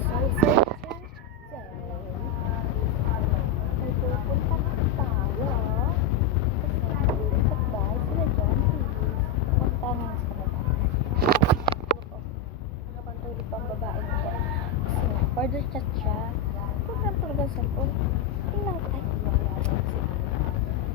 Sunset May pupunta na tayo. Kasi nalipat ba sila dyan? Magtanong sa kanila. Nakapantulog pa ang babae nito. Kasi order chat siya. Program talaga sa cellphone. Tingnan ko.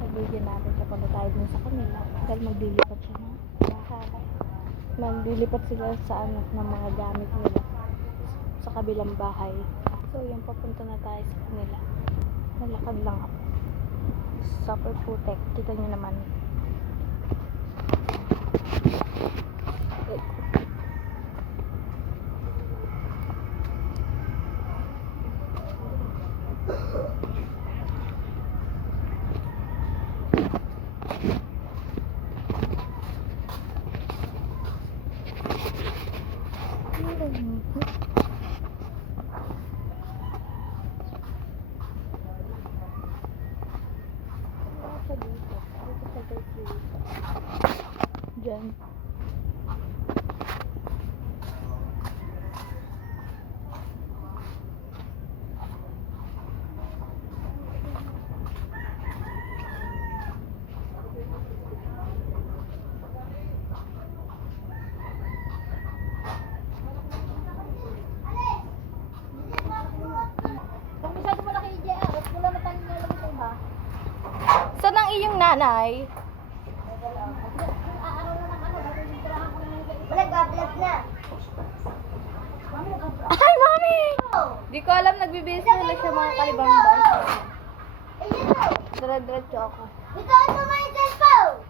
Nabigyan natin siya pala tayo dun sa kanila. Dahil maglilipat siya na. Maglilipat sila sa ano ng mga gamit nila sa kabilang bahay. So yan, papunta na tayo sa kanila. Nalakad lang ako. Super putek. Kita nyo naman. Diyan. Saan ang iyong nanay? Nag-vlog na. Ay, mami! Di ko alam, nagbibihis nila siya mga kalibangban. Dire-diretso ako. Ito ito may cellphone.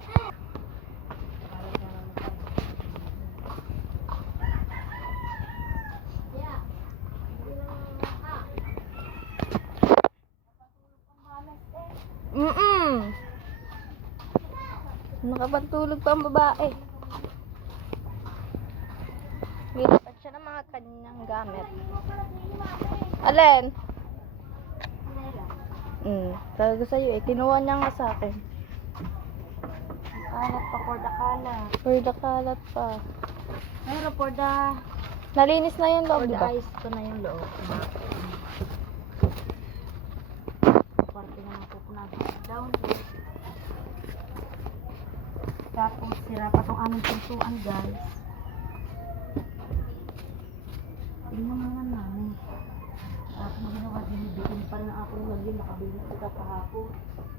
Nakapantulog pa ang babae. Nilipat siya ng mga kanyang gamit. Alin? Talaga sa'yo eh. Kinuha niya nga sa akin. Kalat pa, porda kalat. Porda kalat pa. Pero porda, Nalinis na yung loob, diba? ayos ko na yung loob. Konti naman po ko na down. Tapos sira pa tong aming pintuan, guys. Tingnan naman namin. Tapos na ginawa, binibitin pa na ako lagi, nakabili ko kahapon.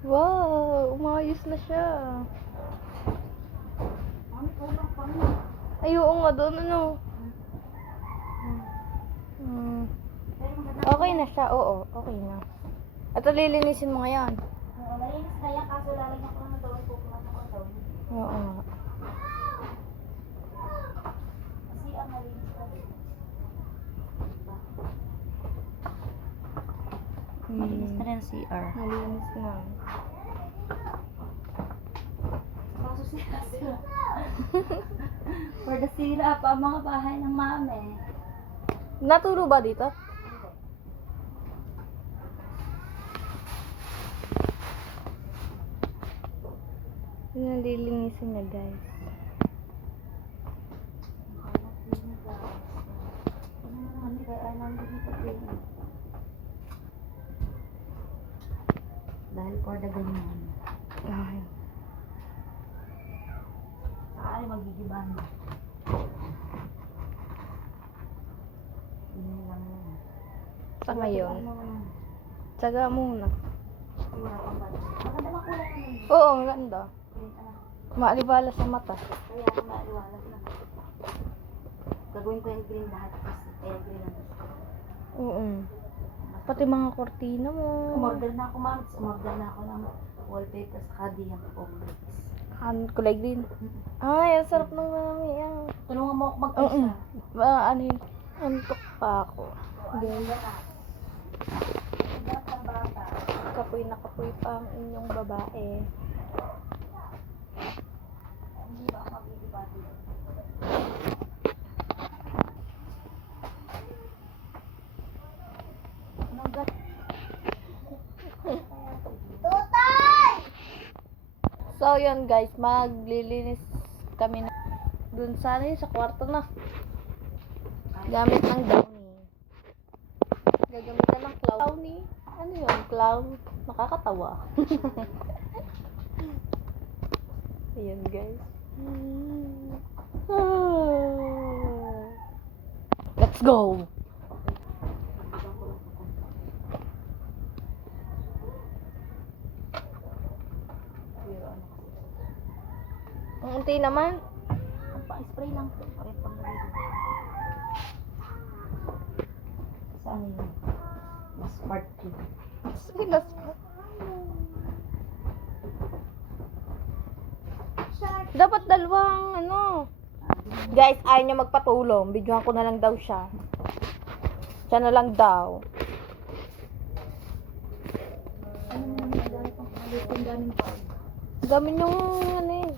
Wow! Umayos na siya. Mami, kulang pa mo. Ay, oo nga doon, ano? Okay na siya, oo. Okay na. At lilinisin mo ngayon. Malinis na yan, kaso lalagyan ko na daw yung pupunan ako daw. Oo nga. Kasi ang malinis na rin. Malinis na rin ang CR. Malinis na. Kaso sila. For the sila pa ang mga bahay ng mami. Naturo ba dito? Nalilinisin niya, guys. Dahil for the ganyan. Ay. Ay, magigiban. Hindi lang yan. Sa ngayon. Tsaga muna. Maganda lang kulay ko yun. Oo, ang ganda. Green, ano. Maalibala sa mata. Kaya ako maaliwalas na. Gagawin ko yung green lahat kasi green lang. Oo. Pati mga kortina mo. Umorder na ako, ma'am. Umorder na ako ng wallpaper sa kadiyang pombrix. Kulay green. Ay, ang sarap ng mami. Tulungan mo ako mag-isa. Ano yun? Antok pa ako. Kapoy na kapoy pa ang inyong babae. Hindi ba ako mag-ibati? So, yun guys, maglilinis kami na dun sa kwarto na. Gamit ng downy. clowny. Ano yun? Clown. Nakakatawa. Ayan, guys. Let's go! Ang unti naman. Pa-spray lang. Bakit pang nalilito? Saan yun? Mas part 2. Silas pa. Dapat dalawang ano. Guys, ayaw niya magpatulong. Videohan ko na lang daw siya. Siya na lang daw. Ano mo naman ang gamit ang palitin daming pag? Gamin yung ano eh.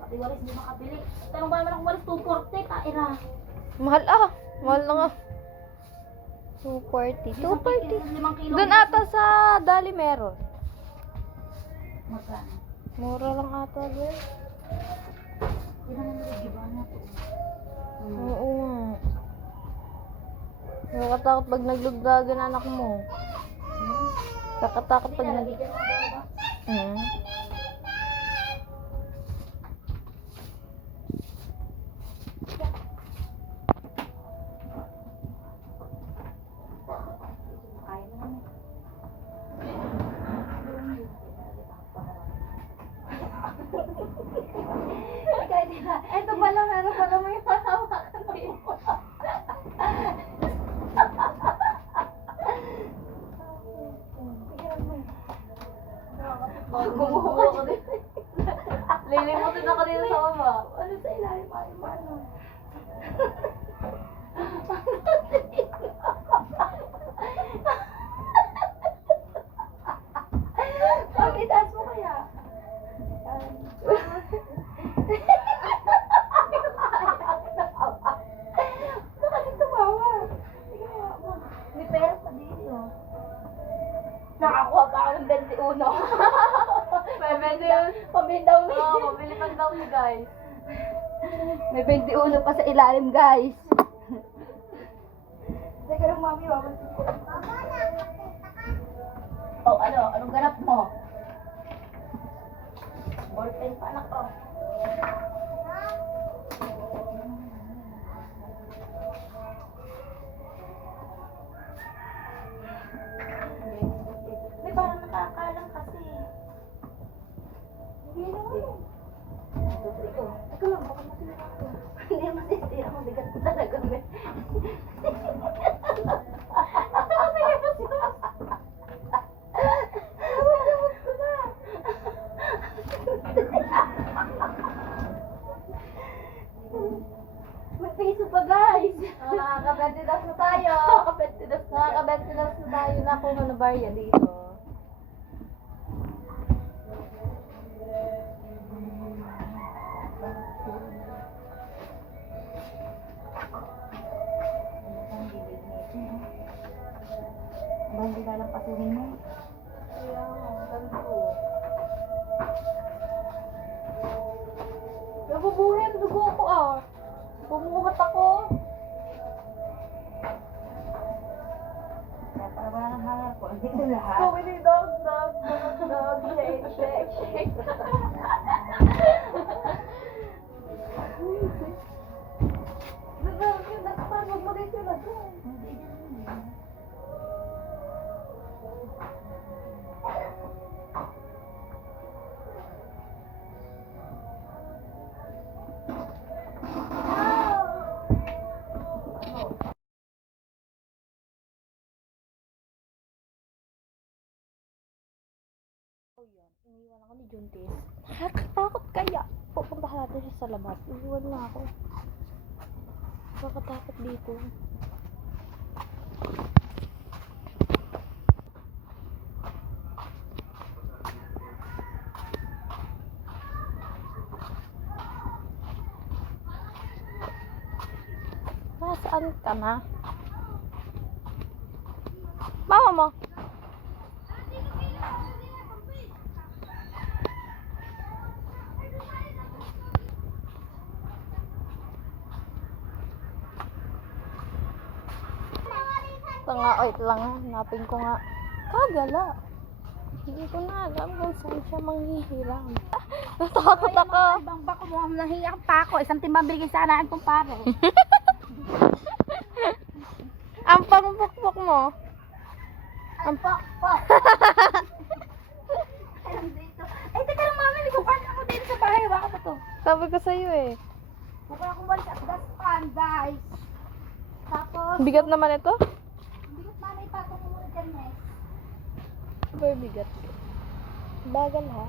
Pati walis hindi makabili. Tanong ba naman akong walis 240? Kaira. Mahal ah. Mahal na nga. 240. 240. 5 kilo. Doon ata sa Dali meron. Magkano? Mura lang ata doon. Hindi naman naligiba na to. Oo nga. Nakatakot pag naglugdagan anak mo. Nakatakot pag nag... Nalagyan mo ba? Hmm. Kaya naman eh. Ito pala, ano pala mo yung panawakan dito. Gumuha ko din. Lilimutin ako dito sa mama. Ano sa ilalim? Ano? Pagkitaas mo kaya? Bakit tumawa? May pera pa dito. Nakakuha pa ako ng 21. Pwede yun. Pabili daw ni. Oo, mabili pa daw ni guys. May 21 pa sa ilalim, guys. Teka lang, mami, babansin ko. Oh, ano? Anong ganap mo? Ballpen pa, anak ko. May parang nakakalang kasi. Hindi naman. Teka lang, baka masira ako. Hindi masisira, mabigat ko talaga. May piso pa, guys. Nakaka-ventilas na tayo. Nakaka-ventilas na tayo na kung ano barya dito. Ba, hindi ka lang patuhin mo. Kaya, ganito. Nabubuhay ang dugo ko ah. Bumuhat ako. Kaya para wala nang hangar ko. Hindi ko lahat. Comedy dog, shake, shake, shake. Nagpapag mo dito na doon. Iniwan ako ni Juntis. Nakakatakot kaya. Pupunta natin siya sa labas. Iniwan na ako. Nakakatakot dito. Nasaan ka na? Mama mo. Ito nga, wait lang ha. Hanapin ko nga. Kagala. Hindi ko na alam kung saan siya manghihiram. Natakot ako. Ibang bako mo, nahiyak pa ako. Isang timbang binigay sana akin kumpare. Ang pambukbok mo. Ang pakpak. Ay, teka lang mami, nagkukuhan ako dito sa bahay. Waka pa to. Sabi ko sa'yo eh. Kukuha ko mali sa daspan, guys. Tapos, Bigat naman ito? bigot mami, patong mo muna dyan, eh. Super bigat. Bagal ha.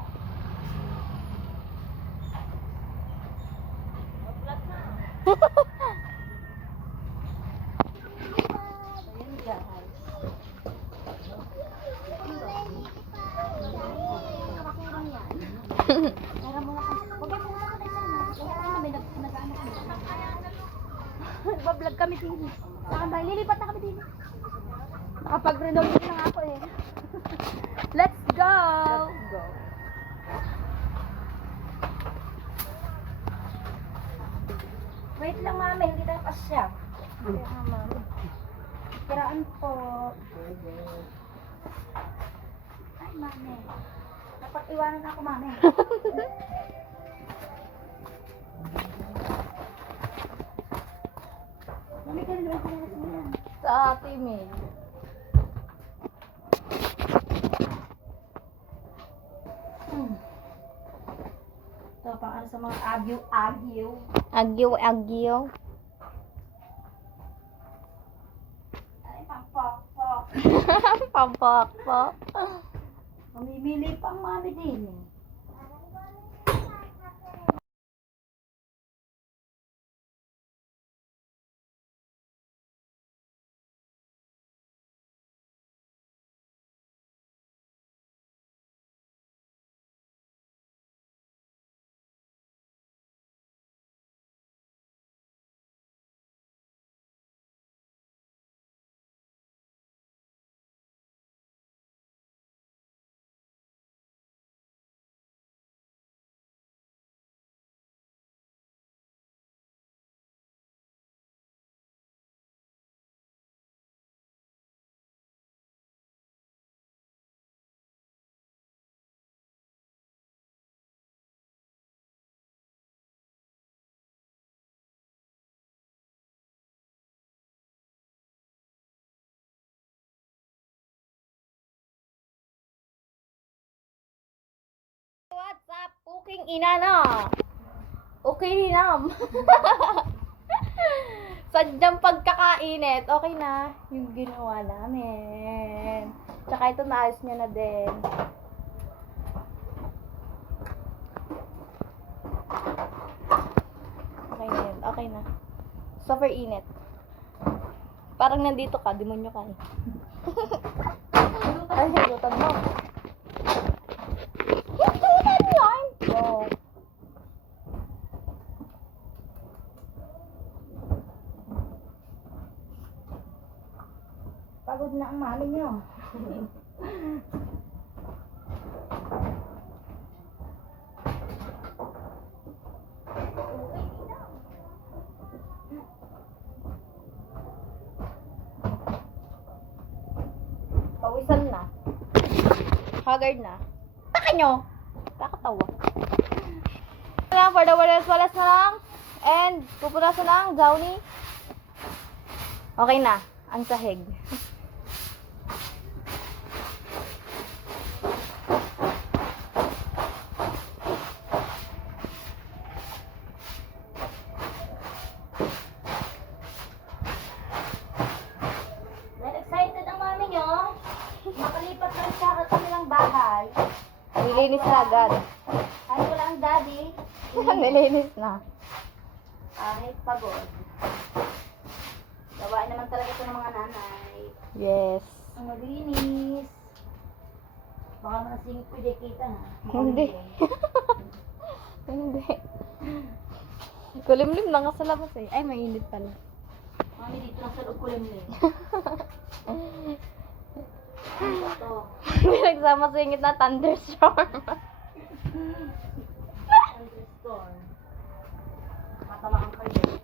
Ayan, guys. Nakakurang yan. Tara muna ka. Huwag kayo muna kami dyan, ha. Kaya kami nag-ano kami. Nagbablog kami din. Nakabay, lilipat na kami din. Nakapag-renovate na nga ako eh. Let's go! Let's go. Wait lang mami, hindi tayo kasya. Kaya nga, mami. Kiraan po. Ay mami. Dapat iwanan ako mami. Mami, kanina ba sinalas mo yan? Sa ate May. Ito, pang ano sa mga agyo-agyo. Agyo. Ay, pang pok-pok. Pampakpak. Mamimili pang mami din eh. What's up, puking ina na? Okay nam. Sadyang pagkakainit. Okay na yung ginawa namin. Tsaka ito naayos niya na din. Okay na yun. Okay na. Super init. Parang nandito ka. Demonyo ka eh. Ay, hilutan mo. Hilutan yan! Wow. Pagod na ang mami niyo. Pawisan na. Haggard na. Taka nyo! Kakatawa. Lang, for the walas na lang. And, pupunasan lang, Downy. Okay na. Ang sahig. Well, excited ang mami niyo. Makalipat na sa kanilang bahay. Nilinis na agad. Ay, wala ang daddy. Nilinis na. Kahit pagod. Gawain naman talaga ito ng mga nanay. Yes. Ang maglinis. Baka manasingit ko di kita na. Hindi. Hindi. Kulimlim na nga sa labas eh. Ay, mainit pala. Mami, dito lang sa loob ko limlim. Ito. Pinagsama singit na thunderstorm. Thunderstorm. Matamaan kayo.